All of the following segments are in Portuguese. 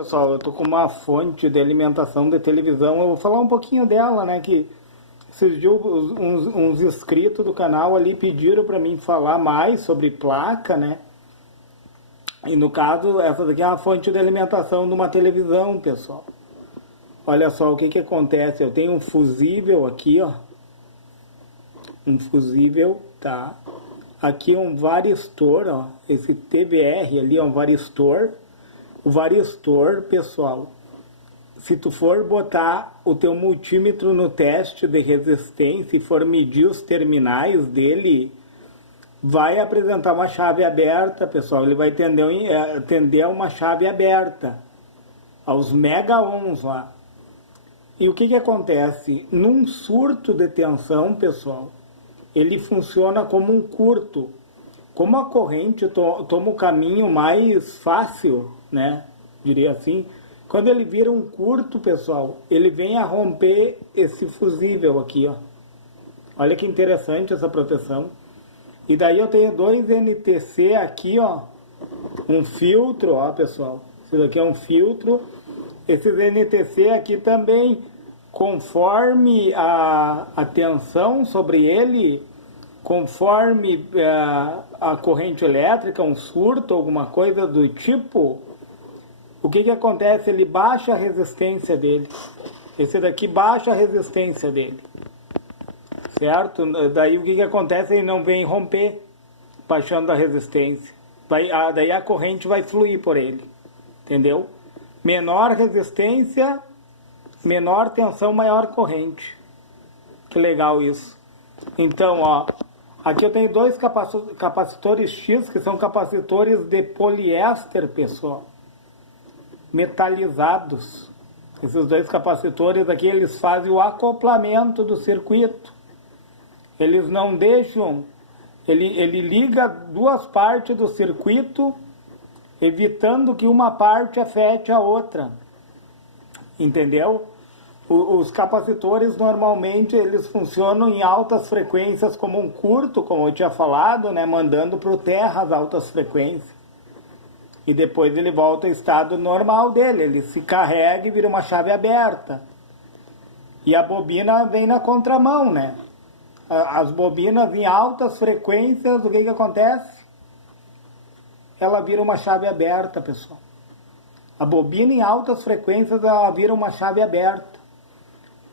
Pessoal, eu tô com uma fonte de alimentação de televisão. Eu vou falar um pouquinho dela, né? Que esses dias uns inscritos do canal ali pediram para mim falar mais sobre placa, né? E no caso, essa daqui é uma fonte de alimentação de uma televisão, pessoal. Olha só o que acontece. Eu tenho um fusível aqui, ó. Um fusível, tá? Aqui é um varistor, ó. Esse TVR ali é um varistor. O varistor, pessoal, se tu for botar o teu multímetro no teste de resistência e for medir os terminais dele, vai apresentar uma chave aberta, pessoal. Ele vai atender a uma chave aberta, aos mega ohms lá. E o que acontece? Num surto de tensão, pessoal, ele funciona como um curto. Como a corrente toma o caminho mais fácil, né? Diria assim. Quando ele vira um curto, pessoal, ele vem a romper esse fusível aqui, ó. Olha que interessante essa proteção. E daí eu tenho dois NTC aqui, ó. Um filtro, ó, pessoal. Esse daqui é um filtro. Esses NTC aqui também, conforme a tensão sobre ele, conforme a corrente elétrica, um surto, alguma coisa do tipo, o que acontece? Ele baixa a resistência dele. Esse daqui baixa a resistência dele. Certo? Daí o que acontece? Ele não vem romper, baixando a resistência. Daí a corrente vai fluir por ele. Entendeu? Menor resistência, menor tensão, maior corrente. Que legal isso. Então, ó, aqui eu tenho dois capacitores X, que são capacitores de poliéster, pessoal, metalizados. Esses dois capacitores aqui, eles fazem o acoplamento do circuito. Eles não deixam, ele liga duas partes do circuito, evitando que uma parte afete a outra. Entendeu? Os capacitores, normalmente, eles funcionam em altas frequências como um curto, como eu tinha falado, né? Mandando para o terra as altas frequências. E depois ele volta ao estado normal dele. Ele se carrega e vira uma chave aberta. E a bobina vem na contramão, né? As bobinas em altas frequências, o que acontece? Ela vira uma chave aberta, pessoal. A bobina em altas frequências, ela vira uma chave aberta.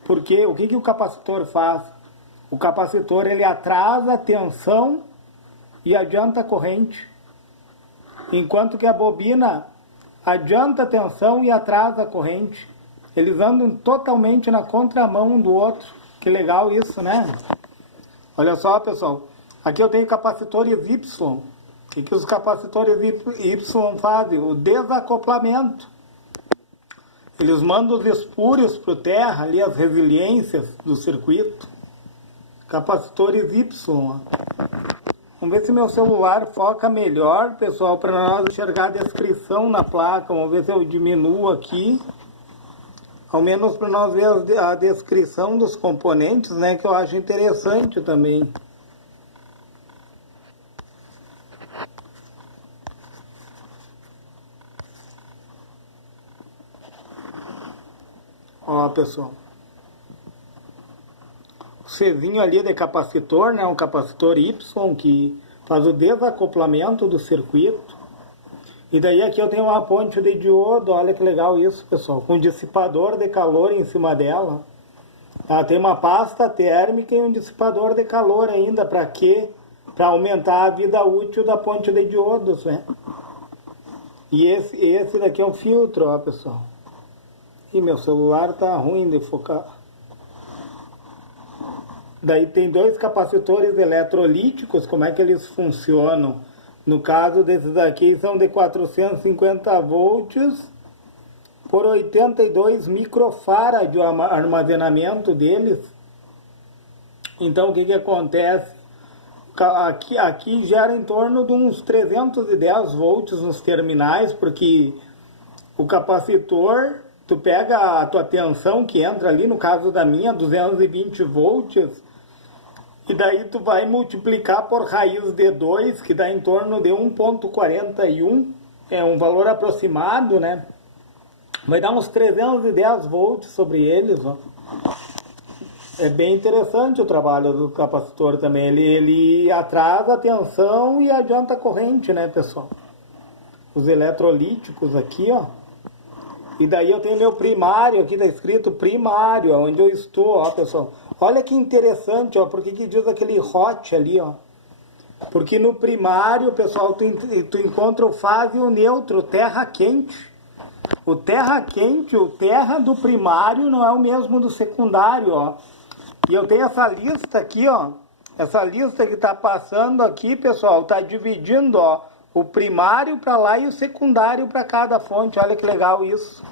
Porque o que o capacitor faz? O capacitor, ele atrasa a tensão e adianta a corrente. Enquanto que a bobina adianta a tensão e atrasa a corrente. Eles andam totalmente na contramão um do outro. Que legal isso, né? Olha só, pessoal. Aqui eu tenho capacitores Y. O que os capacitores Y fazem? O desacoplamento. Eles mandam os espúrios para o terra, ali as resiliências do circuito. Capacitores Y. Vamos ver se meu celular foca melhor, pessoal, para nós enxergar a descrição na placa. Vamos ver se eu diminuo aqui. Ao menos para nós ver a descrição dos componentes, né? Que eu acho interessante também. Ó, pessoal. O Czinho ali é de capacitor, né? Um capacitor Y que faz o desacoplamento do circuito. E daí aqui eu tenho uma ponte de diodo, olha que legal isso, pessoal. Com um dissipador de calor em cima dela. Ela tem uma pasta térmica e um dissipador de calor ainda. Para quê? Para aumentar a vida útil da ponte de diodos, né? E esse daqui é um filtro, ó, pessoal. E meu celular tá ruim de focar. Daí tem dois capacitores eletrolíticos, como é que eles funcionam? No caso desses aqui são de 450 volts por 82 microfarad o armazenamento deles. Então o que acontece? Aqui gera em torno de uns 310 volts nos terminais, porque o capacitor, tu pega a tua tensão que entra ali, no caso da minha, 220 volts, e daí tu vai multiplicar por raiz de 2, que dá em torno de 1,41, é um valor aproximado, né? Vai dar uns 310 volts sobre eles, ó. É bem interessante o trabalho do capacitor também. Ele atrasa a tensão e adianta a corrente, né, pessoal? Os eletrolíticos aqui, ó. E daí eu tenho meu primário, aqui tá escrito primário, onde eu estou, ó, pessoal. Olha que interessante, ó, por que diz aquele hot ali, ó. Porque no primário, pessoal, tu encontra o fase e o neutro, terra quente. O terra quente, o terra do primário não é o mesmo do secundário, ó. E eu tenho essa lista aqui, ó. Essa lista que tá passando aqui, pessoal, tá dividindo, ó, o primário para lá e o secundário para cada fonte. Olha que legal isso.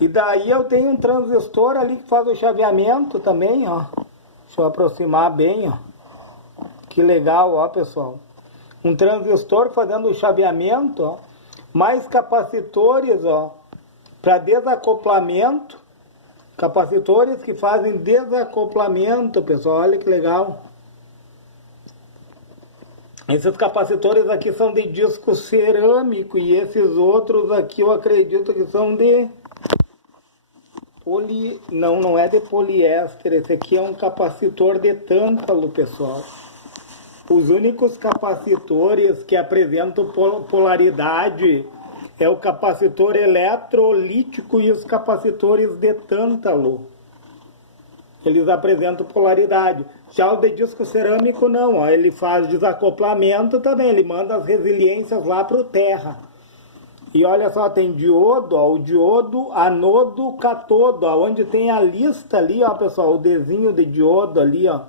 E daí eu tenho um transistor ali que faz o chaveamento também, ó. Deixa eu aproximar bem, ó. Que legal, ó, pessoal. Um transistor fazendo o chaveamento, ó. Mais capacitores, ó, para desacoplamento. Capacitores que fazem desacoplamento, pessoal. Olha que legal. Esses capacitores aqui são de disco cerâmico e esses outros aqui eu acredito que são de não é de poliéster. Esse aqui é um capacitor de tântalo, pessoal. Os únicos capacitores que apresentam polaridade é o capacitor eletrolítico e os capacitores de tântalo. Eles apresentam polaridade. Já o de disco cerâmico não, ó, ele faz desacoplamento também, ele manda as resiliências lá para o terra. E olha só, tem diodo, ó, o diodo anodo, catodo, ó, onde tem a lista ali, ó, pessoal, o desenho de diodo ali, ó.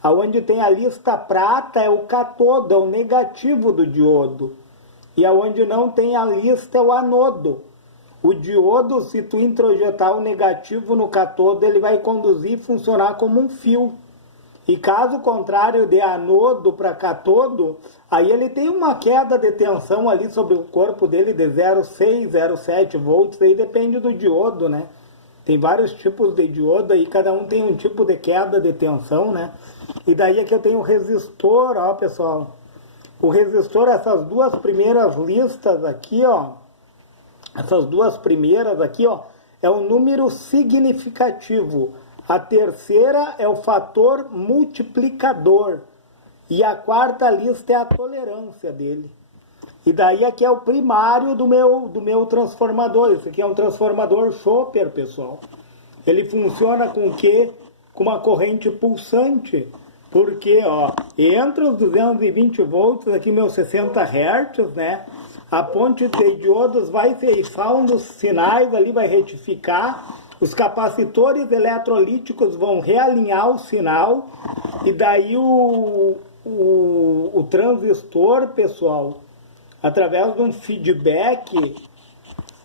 Aonde tem a lista prata é o catodo, é o negativo do diodo. E aonde não tem a lista é o anodo. O diodo, se tu introjetar o negativo no catodo, ele vai conduzir e funcionar como um fio. E caso contrário, de anodo para catodo, aí ele tem uma queda de tensão ali sobre o corpo dele de 0,6, 0,7 volts, aí depende do diodo, né? Tem vários tipos de diodo aí, cada um tem um tipo de queda de tensão, né? E daí aqui eu tenho o resistor, ó, pessoal. O resistor, essas duas primeiras listas aqui, ó, essas duas primeiras aqui, ó, é um número significativo. A terceira é o fator multiplicador. E a quarta lista é a tolerância dele. E daí aqui é o primário do meu transformador. Esse aqui é um transformador Chopper, pessoal. Ele funciona com o quê? Com uma corrente pulsante. Porque, ó, entre os 220 volts, aqui meus 60 Hz, né? A ponte de diodos vai ceifar um dos sinais ali, vai retificar. Os capacitores eletrolíticos vão realinhar o sinal. E daí o transistor, pessoal, através de um feedback,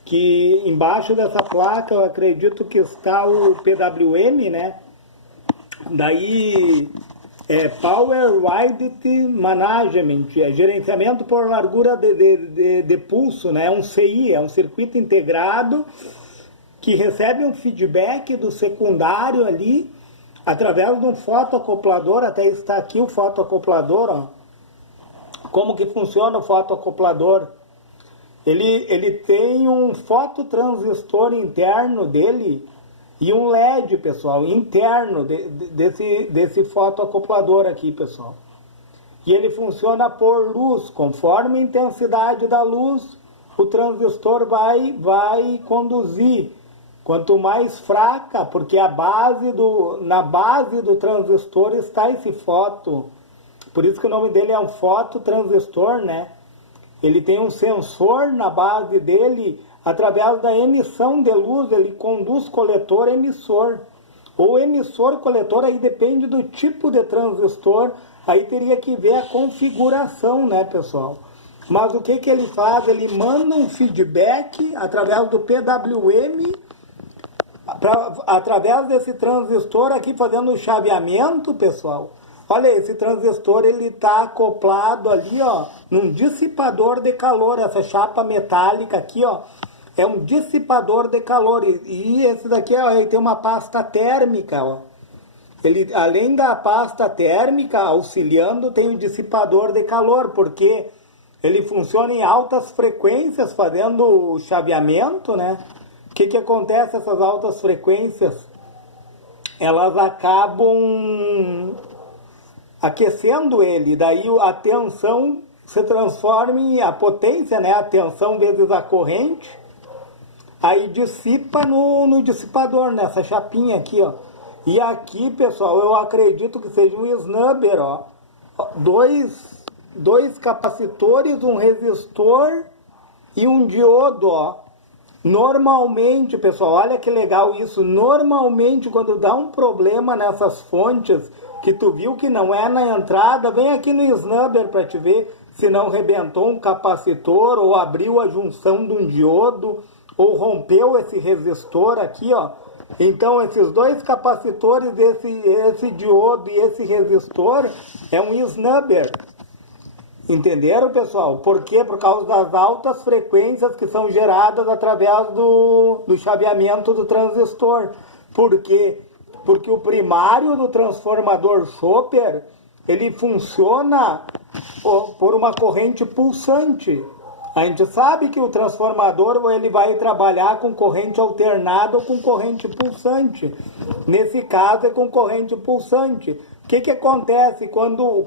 que embaixo dessa placa eu acredito que está o PWM, né? Daí é Power Width Management, é gerenciamento por largura de pulso, né? É um CI, é um circuito integrado que recebe um feedback do secundário ali, através de um fotoacoplador. Até está aqui o fotoacoplador, ó. Como que funciona o fotoacoplador? Ele tem um fototransistor interno dele e um LED, pessoal, interno desse fotoacoplador aqui, pessoal. E ele funciona por luz. Conforme a intensidade da luz, o transistor vai conduzir. Quanto mais fraca, porque na base do transistor está esse foto. Por isso que o nome dele é um fototransistor, né? Ele tem um sensor na base dele, através da emissão de luz, ele conduz coletor-emissor. Ou emissor-coletor, aí depende do tipo de transistor, aí teria que ver a configuração, né, pessoal? Mas o que ele faz? Ele manda um feedback através do PWM, através desse transistor aqui fazendo o chaveamento, pessoal. Olha, esse transistor ele está acoplado ali, ó, num dissipador de calor. Essa chapa metálica aqui, ó, é um dissipador de calor. E esse daqui, ó, ele tem uma pasta térmica, ó. Ele, além da pasta térmica auxiliando, tem um dissipador de calor, porque ele funciona em altas frequências fazendo o chaveamento, né? O que acontece? Essas altas frequências, elas acabam aquecendo ele, daí a tensão se transforma em a potência, né? A tensão vezes a corrente, aí dissipa no dissipador, nessa chapinha aqui, ó. E aqui, pessoal, eu acredito que seja um snubber, ó. Dois capacitores, um resistor e um diodo, ó. Normalmente, pessoal, olha que legal isso. Normalmente, quando dá um problema nessas fontes, que tu viu que não é na entrada, vem aqui no snubber para te ver se não rebentou um capacitor, ou abriu a junção de um diodo, ou rompeu esse resistor aqui, ó. Então, esses dois capacitores, esse diodo e esse resistor, é um snubber. Entenderam, pessoal? Por quê? Por causa das altas frequências que são geradas através do chaveamento do transistor. Por quê? Porque o primário do transformador Chopper, ele funciona por uma corrente pulsante. A gente sabe que o transformador ele vai trabalhar com corrente alternada ou com corrente pulsante. Nesse caso é com corrente pulsante. O que acontece quando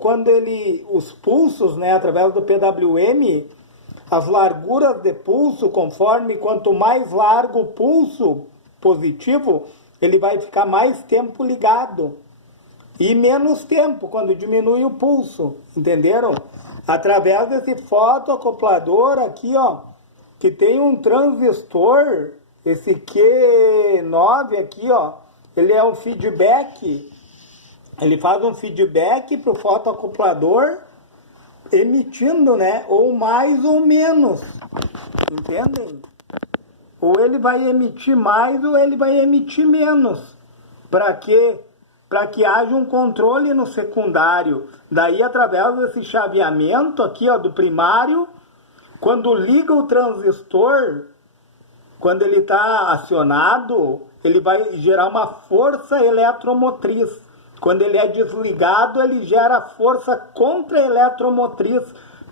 os pulsos, né, através do PWM, as larguras de pulso, conforme quanto mais largo o pulso positivo, ele vai ficar mais tempo ligado. E menos tempo quando diminui o pulso, entenderam? Através desse fotoacoplador aqui, ó, que tem um transistor, esse Q9 aqui, ó, ele é um feedback, ele faz um feedback para o fotoacoplador, emitindo, né, ou mais ou menos, entendem? Ou ele vai emitir mais ou ele vai emitir menos. Para quê? Para que haja um controle no secundário. Daí, através desse chaveamento aqui, ó, do primário, quando liga o transistor, quando ele está acionado, ele vai gerar uma força eletromotriz. Quando ele é desligado, ele gera força contra-eletromotriz.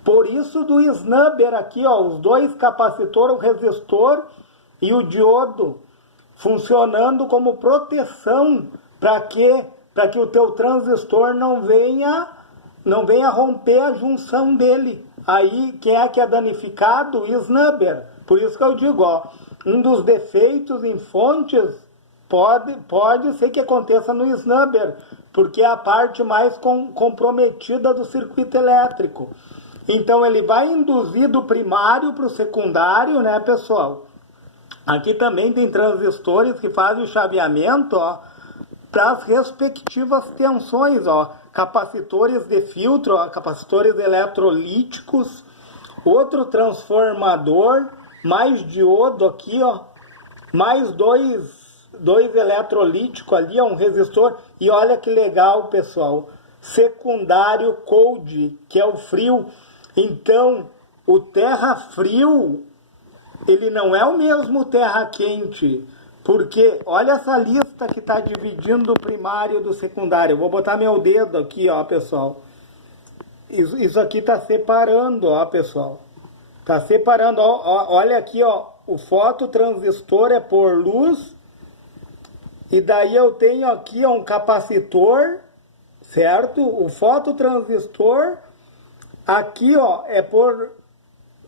Por isso do snubber aqui, ó, os dois capacitores, o resistor e o diodo, funcionando como proteção. Para quê? Para que o teu transistor não venha romper a junção dele. Aí, quem é que é danificado? O snubber. Por isso que eu digo, ó, um dos defeitos em fontes pode ser que aconteça no snubber, porque é a parte mais comprometida do circuito elétrico. Então, ele vai induzir do primário para o secundário, né, pessoal? Aqui também tem transistores que fazem o chaveamento, ó, para as respectivas tensões, ó, capacitores de filtro, ó, capacitores eletrolíticos, outro transformador, mais diodo aqui, ó, mais dois eletrolíticos ali, ó, um resistor, e olha que legal, pessoal, secundário cold, que é o frio. Então, o terra frio, ele não é o mesmo terra quente, porque olha essa lista que está dividindo o primário do secundário. Eu vou botar meu dedo aqui, ó, pessoal. Isso aqui está separando, ó, pessoal. Está separando, ó, olha aqui, ó. O fototransistor é por luz. E daí eu tenho aqui, ó, um capacitor, certo? O fototransistor, aqui, ó,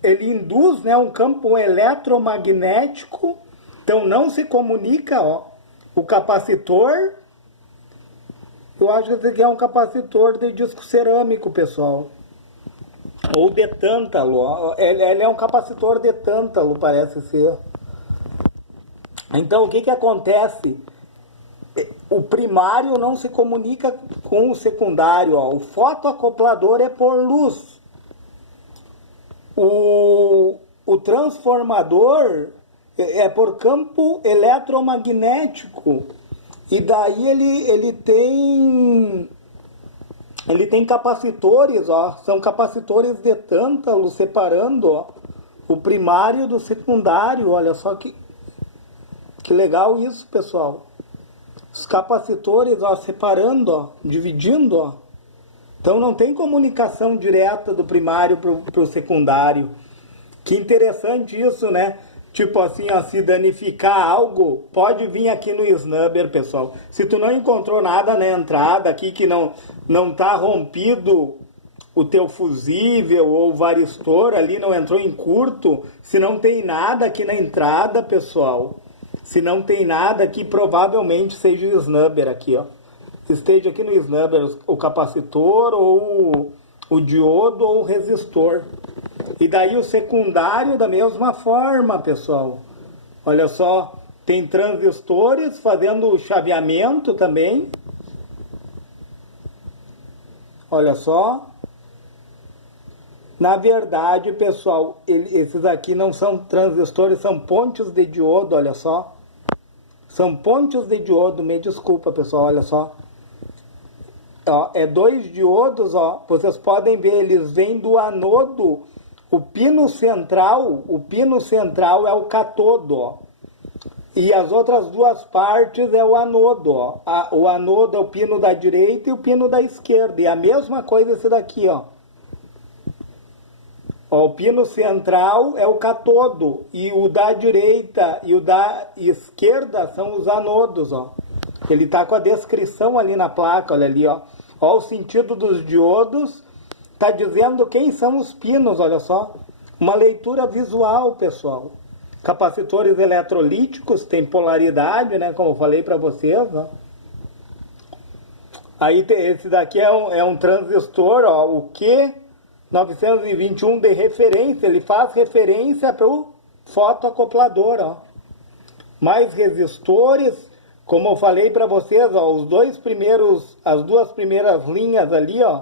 ele induz, né, um campo eletromagnético. Então não se comunica, ó, o capacitor. Eu acho que esse aqui é um capacitor de disco cerâmico, pessoal. Ou de tântalo, ó. Ele é um capacitor de tântalo, parece ser. Então o que acontece? O primário não se comunica com o secundário, ó. O fotoacoplador é por luz. O transformador é por campo eletromagnético. E daí ele tem capacitores, ó, são capacitores de tântalo separando, ó, o primário do secundário. Olha só que legal isso, pessoal. Os capacitores, ó, separando, ó, dividindo, ó. Então não tem comunicação direta do primário para o secundário. Que interessante isso, né? tipo assim, ó, se danificar algo, pode vir aqui no Snubber, pessoal. Se tu não encontrou nada na entrada aqui que não tá rompido o teu fusível ou varistor ali, não entrou em curto, se não tem nada aqui na entrada, pessoal, se não tem nada aqui, provavelmente seja o Snubber aqui, ó. Esteja aqui no Snubber o capacitor ou o diodo ou o resistor. E daí o secundário da mesma forma, pessoal. Olha só, tem transistores fazendo o chaveamento também. Olha só. Na verdade, pessoal, esses aqui não são transistores, são pontes de diodo, olha só. São pontes de diodo, me desculpa, pessoal, olha só. Ó, é 2 diodos, ó, vocês podem ver, eles vêm do anodo. O pino central é o catodo, ó. E as outras duas partes é o anodo, ó. O anodo é o pino da direita e o pino da esquerda. E a mesma coisa esse daqui, ó. Ó, o pino central é o catodo e o da direita e o da esquerda são os anodos, ó. Ele tá com a descrição ali na placa, olha ali, ó. Ó, o sentido dos diodos, tá dizendo quem são os pinos, olha só. Uma leitura visual, pessoal. Capacitores eletrolíticos, tem polaridade, né, como eu falei para vocês, ó. Aí esse daqui é um transistor, ó, o Q921 de referência, ele faz referência para o fotoacoplador, ó. Mais resistores, como eu falei para vocês, ó, as duas primeiras linhas ali, ó,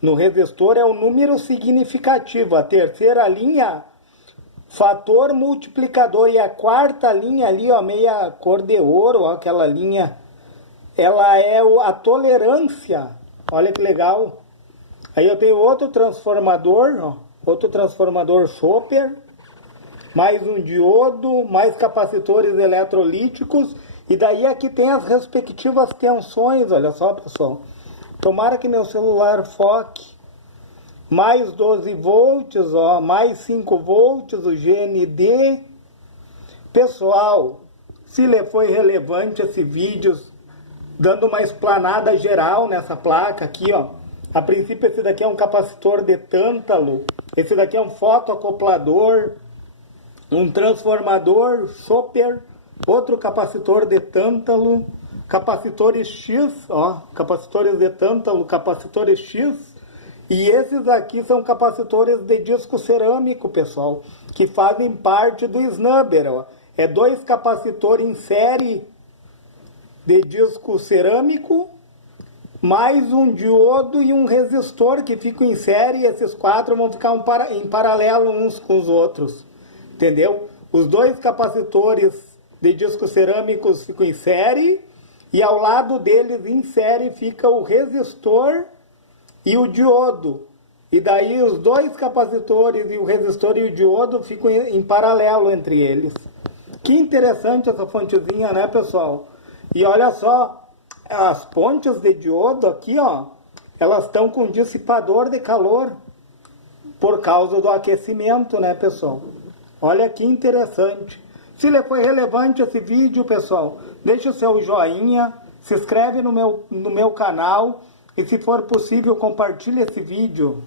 no resistor é o número significativo. A terceira linha, fator multiplicador, e a quarta linha ali, ó, meia cor de ouro, ó, aquela linha, ela é a tolerância. Olha que legal. Aí eu tenho outro transformador, ó, outro transformador Chopper, mais um diodo, mais capacitores eletrolíticos, e daí aqui tem as respectivas tensões, olha só, pessoal. Tomara que meu celular foque. Mais 12 volts, ó, mais 5 volts, o GND. Pessoal, se lhe foi relevante esse vídeo, dando uma explanada geral nessa placa aqui, ó. A princípio esse daqui é um capacitor de tântalo, esse daqui é um fotoacoplador, um transformador Chopper, outro capacitor de tântalo, capacitores X, ó, capacitores de tântalo, capacitores X, e esses aqui são capacitores de disco cerâmico, pessoal, que fazem parte do Snubber, ó. É 2 capacitores em série de disco cerâmico, mais um diodo e um resistor que ficam em série, e esses 4 vão ficar em paralelo uns com os outros, entendeu? Os 2 capacitores de discos cerâmicos ficam em série, e ao lado deles, em série, fica o resistor e o diodo. E daí os 2 capacitores, e o resistor e o diodo, ficam em paralelo entre eles. Que interessante essa fontezinha, né, pessoal? E olha só, as pontes de diodo aqui, ó, elas estão com dissipador de calor por causa do aquecimento, né, pessoal? Olha que interessante. Se lhe foi relevante esse vídeo, pessoal, deixe o seu joinha, se inscreve no meu canal e, se for possível, compartilhe esse vídeo.